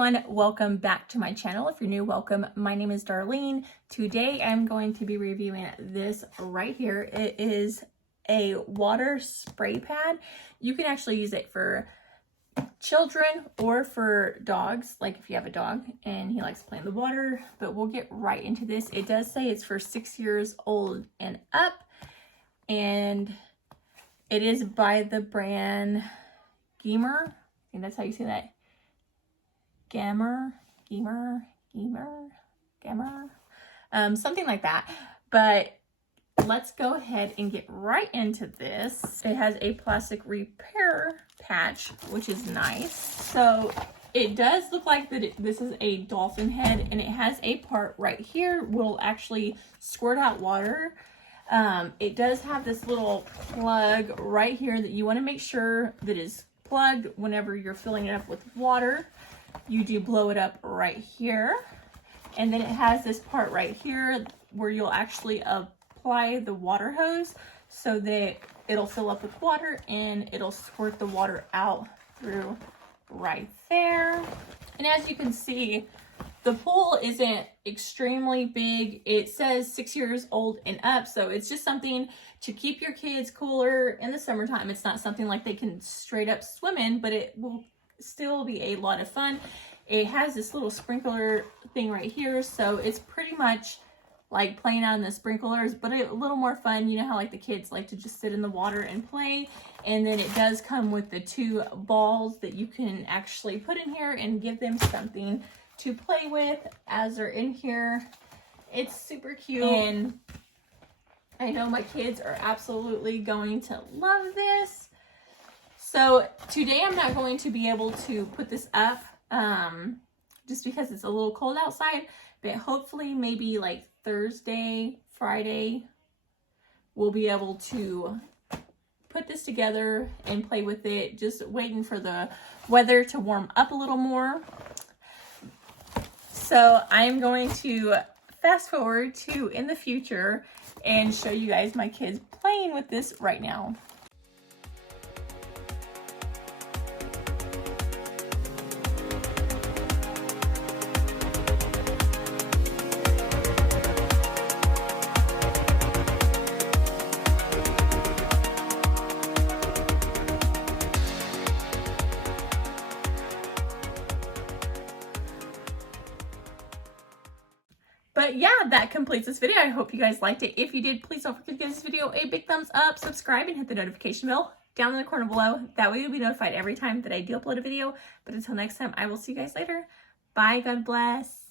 everyone, welcome back to my channel. If you're new, welcome. My name is Darlene. Today I'm going to be reviewing this right here. It is a water spray pad. You can actually use it for children or for dogs, like if you have a dog and he likes to play in the water, but we'll get right into this. It does say it's for 6 years old and up, and it is by the brand Gemeer. I think that's how you say that. Gemeer, something like that. But let's go ahead and get right into this. It has a plastic repair patch, which is nice. So it does look like that this is a dolphin head, and it has a part right here will actually squirt out water. It does have this little plug right here that you want to make sure that is plugged whenever you're filling it up with water. You do blow it up right here, and then it has this part right here where you'll actually apply the water hose so that it'll fill up with water and it'll squirt the water out through right there. And as you can see, the pool isn't extremely big. It says 6 years old and up, so it's just something to keep your kids cooler in the summertime. It's not something like they can straight up swim in, but it will still be a lot of fun. It has this little sprinkler thing right here, so it's pretty much like playing out in the sprinklers, but a little more fun. You know how like the kids like to just sit in the water and play. And then it does come with the 2 balls that you can actually put in here and give them something to play with as they're in here. It's super cute, and I know my kids are absolutely going to love this. So today I'm not going to be able to put this up just because it's a little cold outside, but hopefully maybe like Thursday, Friday, we'll be able to put this together and play with it. Just waiting for the weather to warm up a little more. So I'm going to fast forward to in the future and show you guys my kids playing with this right now. But yeah, that completes this video. I hope you guys liked it. If you did, please don't forget to give this video a big thumbs up, subscribe, and hit the notification bell down in the corner below. That way you'll be notified every time that I do upload a video. But until next time, I will see you guys later. Bye, God bless.